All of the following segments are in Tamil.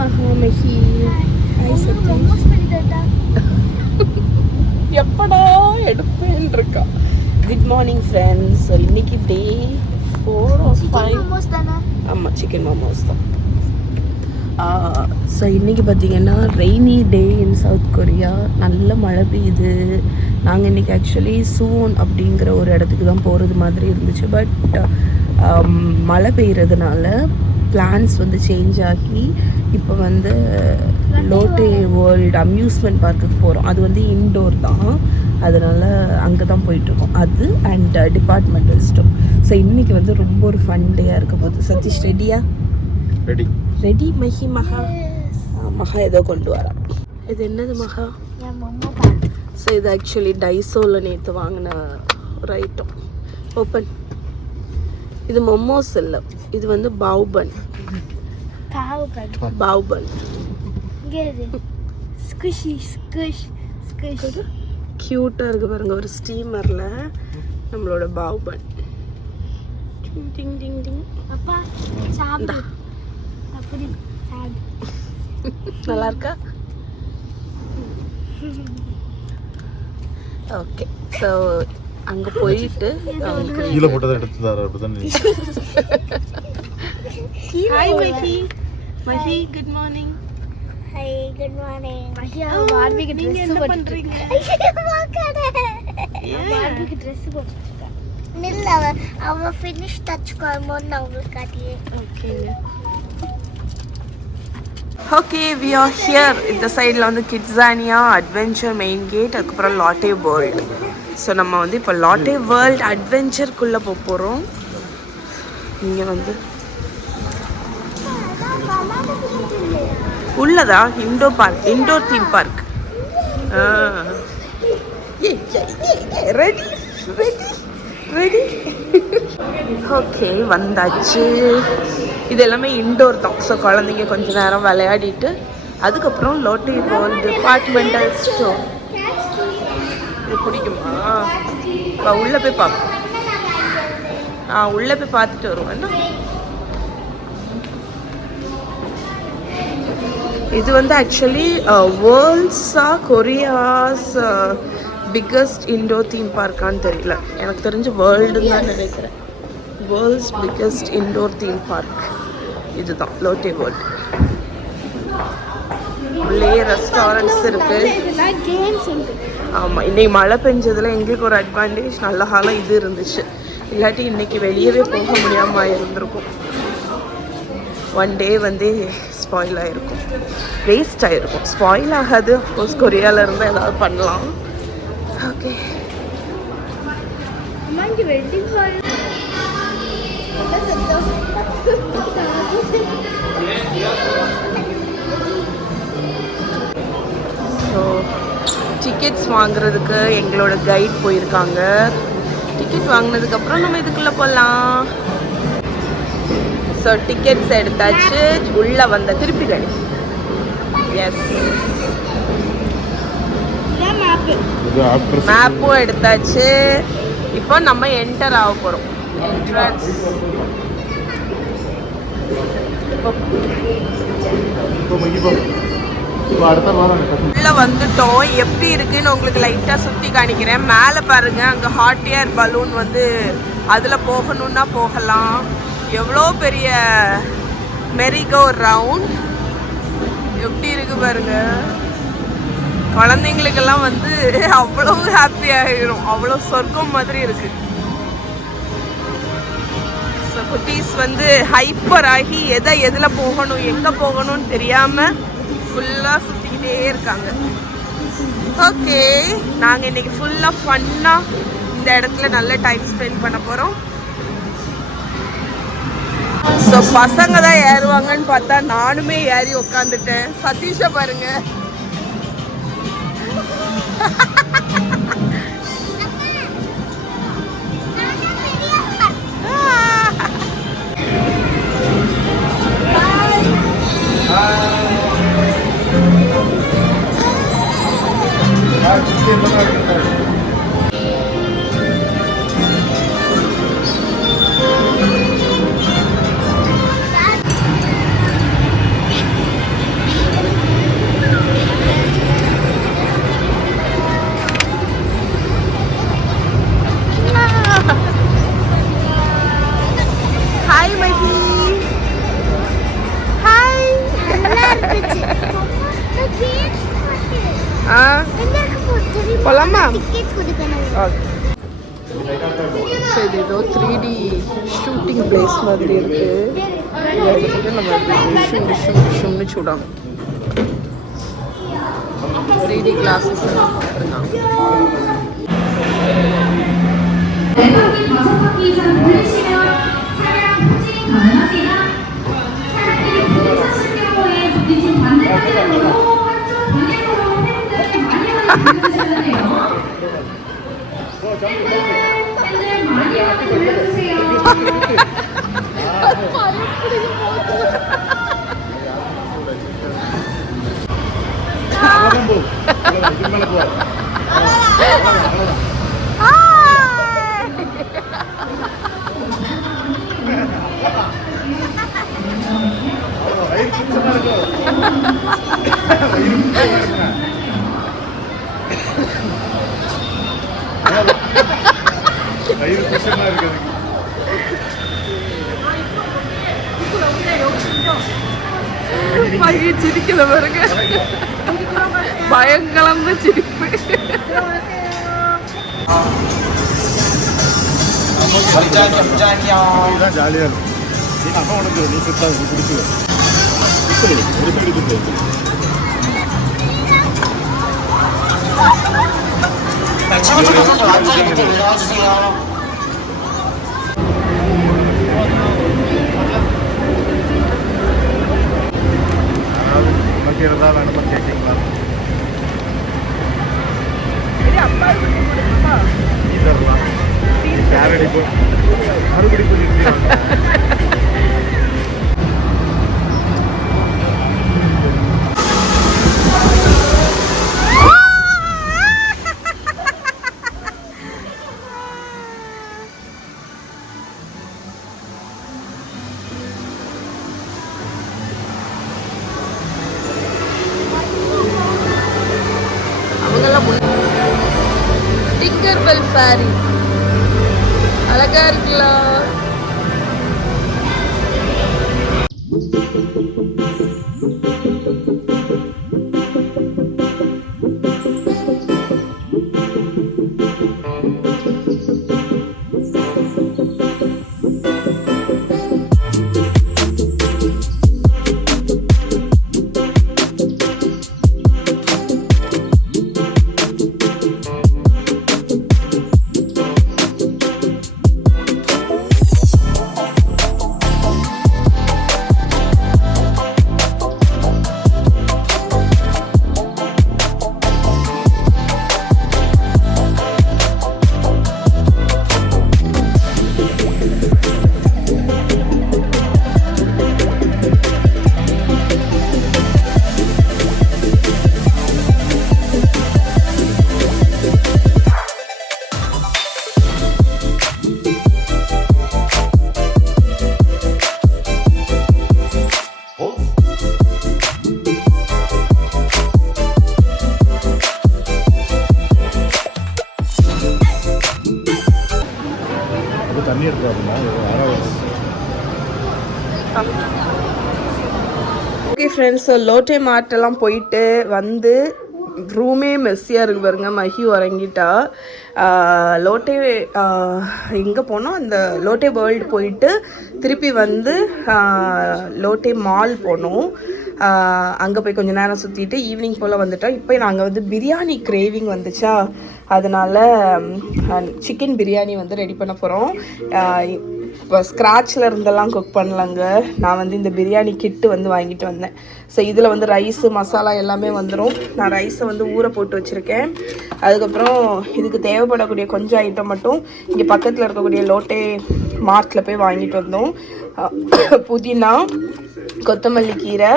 மகாமகி. ஹாய் சதீஷ். எப்படா எடுப்பேன் இருக்கா. Good morning friends. ஸோ இன்னைக்கு டே 4 or 5. ஆமாம், சிக்கன் மோமோஸ் தான். ஸோ இன்றைக்கி பார்த்திங்கன்னா rainy day in South Korea. நல்ல மழை பெய்யுது. நாங்கள் இன்றைக்கி ஆக்சுவலி சூன் அப்படிங்கிற ஒரு இடத்துக்கு தான் போகிறது மாதிரி இருந்துச்சு. பட் மழை பெய்கிறதுனால பிளான்ஸ் வந்து சேஞ்ச் ஆகி இப்போ வந்து லோட்டே வேர்ல்டு அம்யூஸ்மெண்ட் பார்க்குக்கு போகிறோம். அது வந்து இன்டோர் தான், அதனால் அங்கே தான் போயிட்டுருக்கோம். அது அண்ட் டிபார்ட்மெண்டல் ஸ்டோர். ஸோ இன்றைக்கி வந்து ரொம்ப ஒரு ஃபன் டேயாக இருக்க போகுது. சதீஷ் ரெடியா? ரெடி மஹி. மகா ஏதோ கொண்டு வரா. இது என்னது மகா? ஸோ இது ஆக்சுவலி டைசோவில் நேற்று வாங்கின ஒரு ஐட்டம். ஓப்பன். இது மொமோஸ் இல்லை, இது வந்து பாவ்பன். கியூட்டாக இருக்கு பாருங்க, ஒரு ஸ்டீமரில் நம்மளோட பாவ்பன். டிங் டிங் டிங். நல்லா இருக்கா? ஓகே. ஸோ அங்கே போயிட்டு கீழே போட்டதை எடுத்து தர அப்படிதான். Hi Mahi. Mahi good morning. Hi good morning. மஹியா பார்பிக்கு ட்ரெஸ் போட்டுறீங்க. பார்பிக்கு ட்ரெஸ் போட்டுருக்கா. நில்ல, அவ ஃபினிஷ் டச் பண்ணும்போது நான் உங்களுக்கு காட்டியே. Okay we are here. இந்த சைடில் வந்து கிட்ஸானியா, அட்வென்ச்சர் மெயின் கேட், அதுக்கப்புறம் லாட்டே வேர்ல்டு. ஸோ நம்ம வந்து இப்போ லாட்டே வேர்ல்டு அட்வென்ச்சருக்குள்ளே போக போகிறோம். இங்கே வந்து உள்ளதா indoor theme park. Ready ready ready. Okay வந்தாச்சு. இது எல்லாமே இண்டோர் தான். ஸோ குழந்தைங்க கொஞ்ச நேரம் விளையாடிட்டு அதுக்கப்புறம் லாட்டே வேர்ல்டு டிபார்ட்மெண்டல் ஸ்டோர். இது பிடிக்குமா? உள்ளே போய் பார்ப்போம். உள்ளே போய் பார்த்துட்டு வருவோம். என்ன இது வந்து ஆக்சுவலி வேர்ல்ட்ஸா கொரியாஸ் பிக்கஸ்ட் இண்டோர் தீம் பார்க்கான்னு தெரியல. எனக்கு தெரிஞ்சு வேர்ல்டுன்னு தான் நினைக்கிறேன். World's biggest indoor theme park இதுதான் லாட்டே வேர்ல்டு. உள்ளே ரெஸ்டாரண்ட்ஸ் இருக்கு. ஆமாம், இன்னைக்கு மழை பெஞ்சதில் எங்களுக்கு ஒரு அட்வான்டேஜ். நல்ல காலம் இது இருந்துச்சு, இல்லாட்டி இன்னைக்கு வெளியவே போக முடியாமல் இருந்திருக்கும். ஒன் டே வந்து ஸ்பாயில் ஆகிருக்கும், வேஸ்ட் ஆகிருக்கும். ஸ்பாயில் ஆகாது, அஃப்கோர்ஸ் கொரியாவில் இருந்தால் ஏதாவது பண்ணலாம். ஓகே ஸோ டிக்கெட்ஸ் வாங்குறதுக்கு எங்களோட கைட் போயிருக்காங்க. டிக்கெட் வாங்கினதுக்கப்புறம் நம்ம இதுக்குள்ளே போகலாம். ஸோ டிக்கெட்ஸ் எடுத்தாச்சு. உள்ளே வந்த திருப்பி கடி. எஸ், மேப்பும் எடுத்தாச்சு. இப்போ நம்ம என்டர் ஆக போகிறோம். என்ட்ரன்ஸ் உள்ள வந்துட்டோம். எப்படி இருக்குன்னு உங்களுக்கு லைட்டாக சுற்றி காணிக்கிறேன். மேலே பாருங்க, அங்கே ஹாட் ஏர் பலூன் வந்து அதில் போகணுன்னா போகலாம். எவ்வளோ பெரிய மெரிகோ ரவுண்ட் எப்படி இருக்கு பாருங்க. குழந்தைங்களுக்கெல்லாம் வந்து அவ்வளோ ஹாப்பி ஆகிடும், அவ்வளோ சொர்க்கம் மாதிரி இருக்கு. ஸோ குட்டீஸ் வந்து ஹைப்பர் ஆகி எதில் போகணும் எங்கே போகணும்னு தெரியாமல் ஃபுல்லாக சுற்றிக்கிட்டே இருக்காங்க. ஓகே, நாங்கள் இன்றைக்கி ஃபுல்லாக ஃபன்னாக இந்த இடத்துல நல்ல டைம் ஸ்பெண்ட் பண்ண போகிறோம். ஸோ பசங்க தான் ஏறுவாங்கன்னு பார்த்தா நானுமே ஏறி உக்காந்துட்டேன். சதீஷை பாருங்க. போலாமா? டிக்கெட் கொடுக்கணும். ஓகே. சரி, ஏதோ 3D ஷூட்டிங் பிளேஸ் மாதிரி இருக்கு. நம்ம டிஷ்ஷும்னு சுடாங்க. 3D கிளாஸஸ் எல்லாம் போட்டிருக்காங்க. சிரிக்கல பாருங்க, பயங்கரமா சிரிப்பு. ஜாலியா இருக்கும். நீ அம்மா உனக்கு நீ குடிச்சு உனக்கு இருந்தா வேணுமா கேட்கீங்களா? கேரடி போய் மறுபடி போய் டிங்கர்பெல் ஃபேரி அழகா இருக்குல்ல. தண்ணி எடுத்துருவாருமா. ஓகே ஃப்ரெண்ட்ஸ், ஸோ லோட்டே மார்ட்டெல்லாம் போயிட்டு வந்து ரூமே மெஸ்ஸியாக இருக்கு பாருங்க. மஹி உறங்கிட்டா. லோட்டே எங்கே போனோம், அந்த லோட்டே வேர்ல்டு போயிட்டு திருப்பி வந்து லோட்டே மால் போனோம். அங்கே போய் கொஞ்சம் நேரம் சுற்றிட்டு ஈவினிங் போல் வந்துட்டோம். இப்போ நாங்கள் வந்து பிரியாணி கிரேவிங் வந்துச்சா, அதனால் சிக்கன் பிரியாணி வந்து ரெடி பண்ண போகிறோம். இப்போ ஸ்க்ராட்சில் இருந்தெல்லாம் குக் பண்ணலாங்க. நான் வந்து இந்த பிரியாணி கிட்டு வந்து வாங்கிட்டு வந்தேன். ஸோ இதில் வந்து ரைஸு மசாலா எல்லாமே வந்துடும். நான் ரைஸை வந்து ஊற போட்டு வச்சுருக்கேன். அதுக்கப்புறம் இதுக்கு தேவைப்படக்கூடிய கொஞ்சம் ஐட்டம் மட்டும் இங்கே பக்கத்தில் இருக்கக்கூடிய லோட்டே மார்ட்டில் போய் வாங்கிட்டு வந்தோம். புதினா, கொத்தமல்லி கீரை,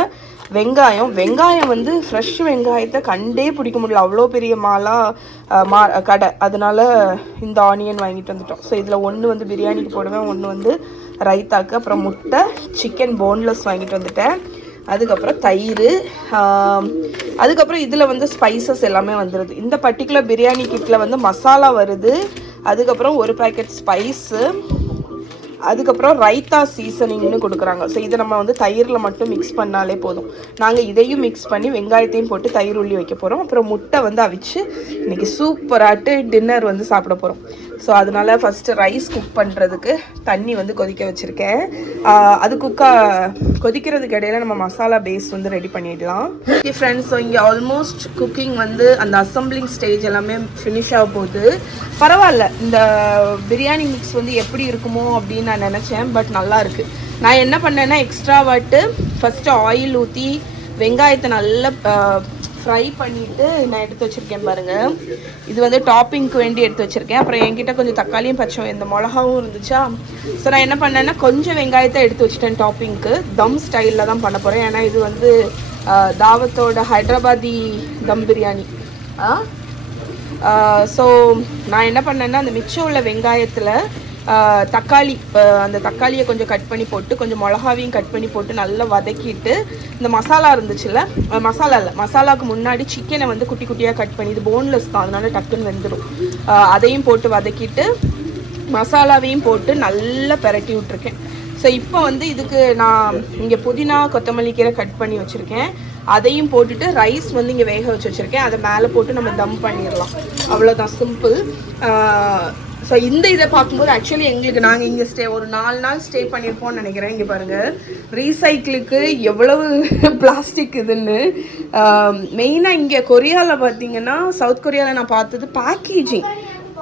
வெங்காயம் வந்து ஃப்ரெஷ் வெங்காயத்தை கண்டே பிடிக்க முடியல, அவ்வளோ பெரிய கடை. அதனால இந்த ஆனியன் வாங்கிட்டு வந்துட்டோம். ஸோ இதில் ஒன்று வந்து பிரியாணிக்கு போடுவேன், ஒன்று வந்து ரைத்தாக்கு. அப்புறம் முட்டை, சிக்கன் போன்லெஸ் வாங்கிட்டு வந்துட்டேன். அதுக்கப்புறம் தயிர், அதுக்கப்புறம் இதில் வந்து ஸ்பைசஸ் எல்லாமே வந்துடுது. இந்த பர்டிகுலர் பிரியாணி கிட்டில் வந்து மசாலா வருது. அதுக்கப்புறம் ஒரு பேக்கெட் ஸ்பைஸு, அதுக்கப்புறம் ரைத்தா சீசனிங்னு கொடுக்குறாங்க. ஸோ இதை நம்ம வந்து தயிரில் மட்டும் மிக்ஸ் பண்ணாலே போதும். நாங்கள் இதையும் மிக்ஸ் பண்ணி வெங்காயத்தையும் போட்டு தயிர் உள்ளி வைக்க போகிறோம். அப்புறம் முட்டை வந்து அவிச்சு இன்றைக்கி சூப்பராட்டு டின்னர் வந்து சாப்பிட போகிறோம். ஸோ அதனால் ஃபஸ்ட்டு ரைஸ் குக் பண்ணுறதுக்கு தண்ணி வந்து கொதிக்க வச்சுருக்கேன். அது கொதிக்கிறதுக்கு இடையில நம்ம மசாலா பேஸ் வந்து ரெடி பண்ணிடலாம். ஓகே ஃப்ரெண்ட்ஸ், ஸோ இங்கே ஆல்மோஸ்ட் குக்கிங் வந்து அந்த அசம்பிளிங் ஸ்டேஜ் எல்லாமே ஃபினிஷ் ஆக போகுது. பரவாயில்ல, இந்த பிரியாணி மிக்ஸ் வந்து எப்படி இருக்குமோ அப்படின்னு நான் நினச்சேன். பட் நல்லா இருக்குது. நான் என்ன பண்ணேன்னா எக்ஸ்ட்ராவாட்டு ஃபஸ்ட்டு ஆயில் ஊற்றி வெங்காயத்தை நல்லா ஃப்ரை பண்ணிவிட்டு நான் எடுத்து வச்சுருக்கேன் பாருங்கள். இது வந்து டாப்பிங்க்கு வேண்டி எடுத்து வச்சுருக்கேன். அப்புறம் என்கிட்ட கொஞ்சம் தக்காளியும் பச்சை இந்த மிளகாவும் இருந்துச்சா. ஸோ நான் என்ன பண்ணேன்னா கொஞ்சம் வெங்காயத்தை எடுத்து வச்சுட்டேன் டாப்பிங்க்கு. தம் ஸ்டைலில் தான் பண்ண போகிறேன். ஏன்னா இது வந்து தாவத்தோட ஹைதராபாதி தம் பிரியாணி. ஸோ நான் என்ன பண்ணேன்னா அந்த மிச்சம் உள்ள வெங்காயத்தில் தக்காளி, அந்த தக்காளியை கொஞ்சம் கட் பண்ணி போட்டு கொஞ்சம் மிளகாவையும் கட் பண்ணி போட்டு நல்லா வதக்கிட்டு இந்த மசாலா இருந்துச்சுல்ல, மசாலாவுக்கு முன்னாடி சிக்கனை வந்து குட்டி குட்டியாக கட் பண்ணி, இது போன்லெஸ் தான் அதனால டக்குன்னு வெந்துடும். அதையும் போட்டு வதக்கிட்டு மசாலாவையும் போட்டு நல்லா பெரட்டி விட்ருக்கேன். ஸோ இப்போ வந்து இதுக்கு நான் இங்கே புதினா கொத்தமல்லி கீரை கட் பண்ணி வச்சுருக்கேன். அதையும் போட்டுட்டு ரைஸ் வந்து இங்கே வேக வச்சு வச்சுருக்கேன். அதை மேலே போட்டு நம்ம தம் பண்ணிடலாம். அவ்வளோதான், சிம்பிள். ஸோ இந்த இதை பார்க்கும்போது ஆக்சுவலி எங்களுக்கு நாங்கள் இங்கே ஒரு 4 நாள் ஸ்டே பண்ணியிருப்போம்னு நினைக்கிறேன். இங்கே பாருங்கள் ரீசைக்கிளுக்கு எவ்வளவு பிளாஸ்டிக் இதுன்னு. மெயினாக இங்கே கொரியாவில் பார்த்தீங்கன்னா, சவுத் கொரியாவில் நான் பார்த்தது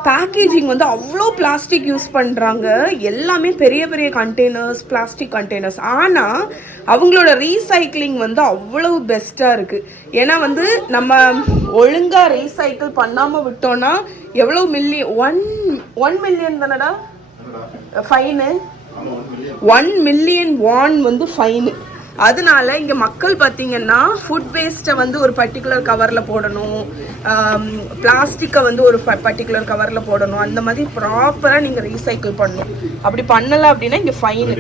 பேக்கேஜிங் வந்து அவ்வளோ பிளாஸ்டிக் யூஸ் பண்ணுறாங்க. எல்லாமே பெரிய பெரிய கண்டெய்னர்ஸ், பிளாஸ்டிக் கண்டெய்னர்ஸ். ஆனால் அவங்களோட ரீசைக்ளிங் வந்து அவ்வளவு பெஸ்ட்டாக இருக்குது. ஏன்னா வந்து நம்ம ஒழுங்காக ரீசைக்கிள் பண்ணாமல் விட்டோன்னா எவ்வளோ $1 மில்லியன் தானடா ஃபைனு, 1 மில்லியன் வான் வந்து ஃபைனு. அதனால இங்கே மக்கள் பார்த்தீங்கன்னா ஃபுட் வேஸ்ட்டை வந்து ஒரு பர்டிகுலர் கவரில் போடணும், பிளாஸ்டிக்கை வந்து ஒரு பர்டிகுலர் கவரில் போடணும். அந்த மாதிரி ப்ராப்பராக நீங்கள் ரீசைக்கிள் பண்ணணும். அப்படி பண்ணலை அப்படின்னா இங்கே ஃபைனு.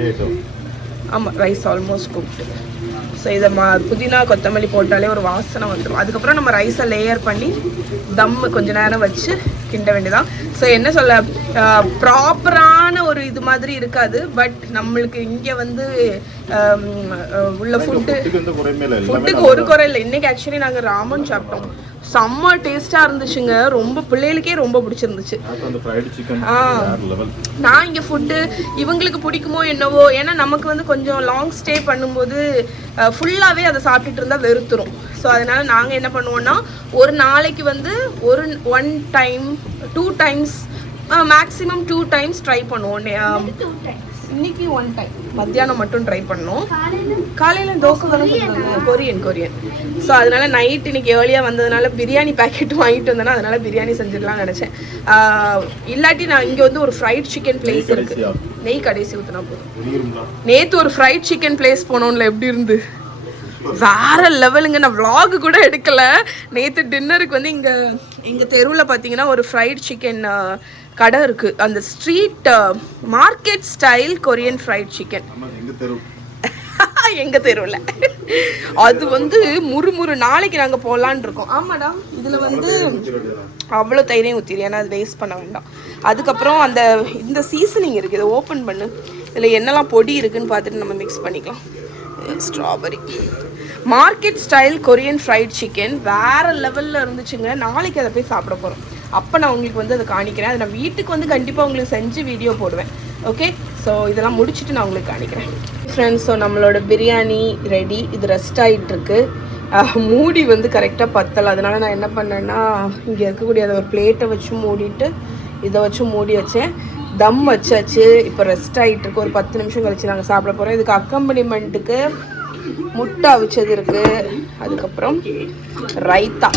ஆமாம், ரைஸ் ஆல்மோஸ்ட் குக்டு. ஸோ இதை புதினா கொத்தமல்லி போட்டாலே ஒரு வாசனை வந்துடும். அதுக்கப்புறம் நம்ம ரைஸை லேயர் பண்ணி தம்மு கொஞ்சம் நேரம் வச்சு கிண்ட வேண்டியதான். ஸோ என்ன சொல்ல, ப்ராப்பரான ஒரு இது மாதிரி இருக்காது. பட் நம்மளுக்கு இங்கே வந்து உள்ள ஃபுட்டுக்கு ஒரு குறை இல்லை. இன்றைக்கி ஆக்சுவலி நாங்கள் ராமன் சாப்பிட்டோம். செம்ம டேஸ்ட்டாக இருந்துச்சுங்க. ரொம்ப பிள்ளைகளுக்கே ரொம்ப பிடிச்சிருந்துச்சு. நான் இங்கே ஃபுட்டு இவங்களுக்கு பிடிக்குமோ என்னவோ, ஏன்னா நமக்கு வந்து கொஞ்சம் லாங் ஸ்டே பண்ணும்போது ஃபுல்லாகவே அதை சாப்பிட்டுட்டு இருந்தால் வெறுத்துரும். ஸோ அதனால் நாங்கள் என்ன பண்ணுவோன்னா ஒரு நாளைக்கு வந்து 1 time 2 times maximum 2 times try பண்ணுவோம். இன்னைக்கு 1 டைம் மத்தியானம் மட்டும் ட்ரை பண்ணோம். காலையில் தோசை தானே சொல்லுவாங்க, கொரியன். ஸோ அதனால நைட் இன்னைக்கு ஏர்லியாக வந்ததுனால பிரியாணி பேக்கெட் வாங்கிட்டு வந்தேன்னா அதனால பிரியாணி செஞ்சிடலாம்னு நினச்சேன். இல்லாட்டி நான் இங்கே வந்து ஒரு ஃப்ரைட் சிக்கன் பிளேஸ் இருக்குது. நெய் கடைசி ஊற்றினா போதும். நேற்று ஒரு ஃப்ரைட் சிக்கன் பிளேஸ் போனோம்ல, எப்படி இருந்து வேற லெவலுங்க. நான் vlog கூட எடுக்கல. நேற்று டின்னருக்கு வந்து இங்கே தெருவில் பார்த்தீங்கன்னா ஒரு ஃப்ரைட் சிக்கன் கடை இருக்குது. அந்த street market style Korean fried chicken எங்கள் தெருவில். அது வந்து முறுமுறு. நாளைக்கு நாங்கள் போகலான் இருக்கோம். ஆமாடா, இதில் வந்து அவ்வளோ தைரியம் ஊற்றிடு, ஏன்னா அது வேஸ்ட் பண்ண வேண்டாம். அதுக்கப்புறம் இந்த சீசனிங் இருக்குது, இதை ஓப்பன் பண்ணு. இதில் என்னெல்லாம் பொடி இருக்குதுன்னு பார்த்துட்டு நம்ம மிக்ஸ் பண்ணிக்கலாம். Strawberry market style Korean fried chicken வேறு லெவலில் இருந்துச்சுங்க. நாளைக்கு அதை போய் சாப்பிட போகிறோம். அப்போ நான் உங்களுக்கு வந்து அதை காணிக்கிறேன். அதை நான் வீட்டுக்கு வந்து கண்டிப்பாக உங்களுக்கு செஞ்சு வீடியோ போடுவேன். ஓகே, ஸோ இதெல்லாம் முடிச்சுட்டு நான் உங்களுக்கு காணிக்கிறேன் ஃப்ரெண்ட்ஸ். ஸோ நம்மளோட பிரியாணி ரெடி. இது ரெஸ்ட் ஆகிட்டுருக்கு. மூடி வந்து கரெக்டாக பத்தலை. அதனால் நான் என்ன பண்ணேன்னா இங்கே இருக்கக்கூடிய அதை ஒரு பிளேட்டை வச்சு மூடிட்டு இதை வச்சு மூடி வச்சேன். தம் வச்சாச்சு. இப்போ ரெஸ்ட் ஆகிட்டுருக்கு. ஒரு 10 நிமிஷம் கழிச்சு நாங்கள் சாப்பிட போகிறோம். இதுக்கு அக்கம்பனிமெண்ட்டுக்கு முட்டை அவிச்சது இருக்குது. அதுக்கப்புறம் ரைத்தா.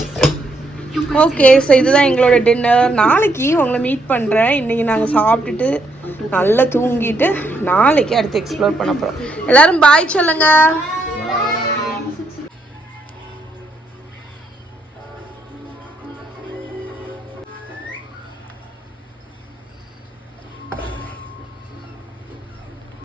ஓகே, ஸோ இதுதான் எங்களோட டின்னர். நாளைக்கு உங்களை மீட் பண்ணுறேன். இன்றைக்கி நாங்கள் சாப்பிட்டுட்டு நல்லா தூங்கிட்டு நாளைக்கு அடுத்து எக்ஸ்ப்ளோர் பண்ண போகிறோம். எல்லோரும் பாய் சொல்லுங்க.